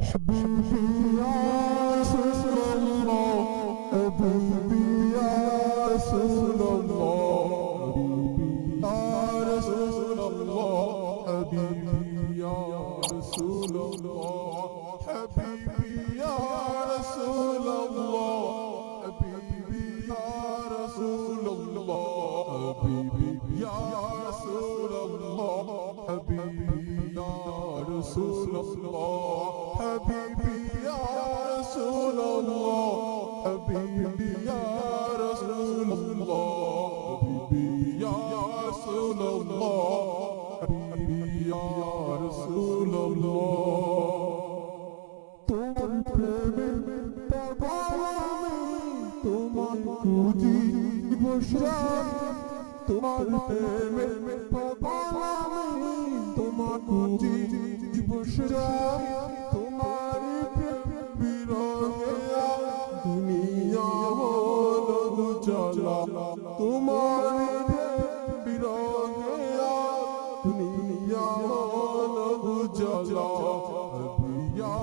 حبيبي يا رسول الله حبيبي يا رسول الله يا رسول الله حبيبي يا رسول الله حبيبي يا رسول الله حبيبي يا رسول الله حبيبي يا رسول الله حبيبي يا رسول الله حبيبي يا رسول الله حبيبي يا رسول الله حبيبي يا رسول الله حبيبي يا رسول الله তোমার প্রেমের পাগল আমি তোমার খুঁজি বসরা তোমার প্রেমের পাগল আমি তোমার খুঁজি বসরা তোমার প্রেম বিরহে দুনিয়া হলো জ্বালা তোমার প্রেম বিরহে দুনিয়া হলো জ্বালা يا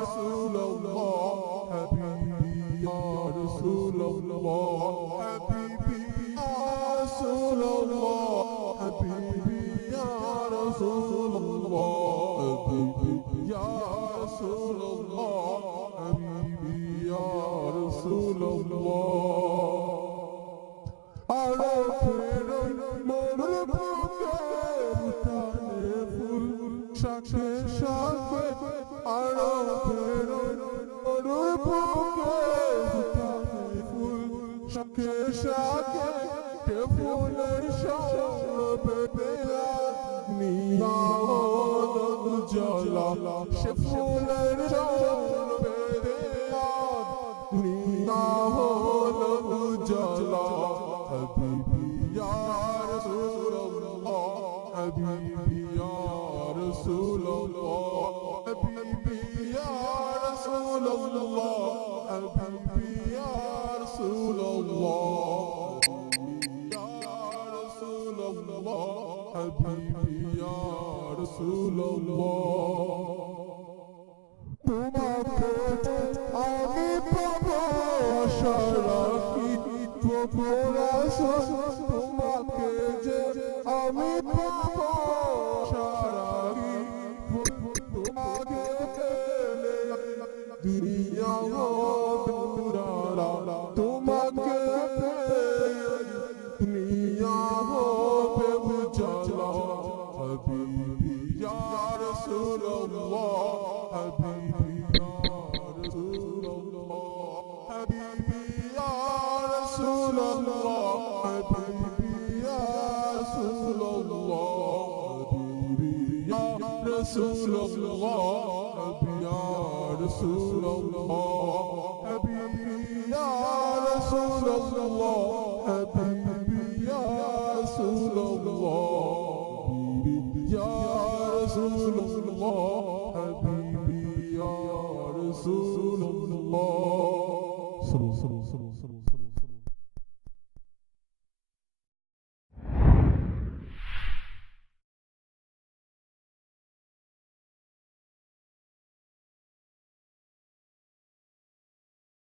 رسول الله حبيبي يا رسول الله حبيبي يا رسول الله حبيبي يا رسول الله حبيبي يا رسول الله حبيبي يا رسول الله عرفنا المغرب كان فل شاكه شاكه عرفنا المغرب كان فل شاكه شاكه كفول الشرب بلا نيال الجلا شفول الشرب بلا نيال الجلا حبيبي يا رسول الله حبيبي يا رسول الله حبيبي يا رسول الله حبيبي يا رسول الله يا رسول الله حبيبي يا رسول الله তোমাকে আমি পাবো সারাকি তোমাকে যে আমি পাবো সারাকি তোমাকে পেলে দুনিয়া পুরারা তোমাকে পেলে দুনিয়া হবে উজালা হাবিবি ইয়া রাসূলুল্লাহ হাবিবি ইয়া রাসূলুল্লাহ হাবিবি ইয়া রাসূলুল্লাহ হাবিবি ইয়া রাসূলুল্লাহ হাবিবি ইয়া রাসূলুল্লাহ حبيبي يا رسول الله حبيبي يا رسول الله حبيبي يا رسول الله حبيبي يا رسول الله صلى الله عليه وسلم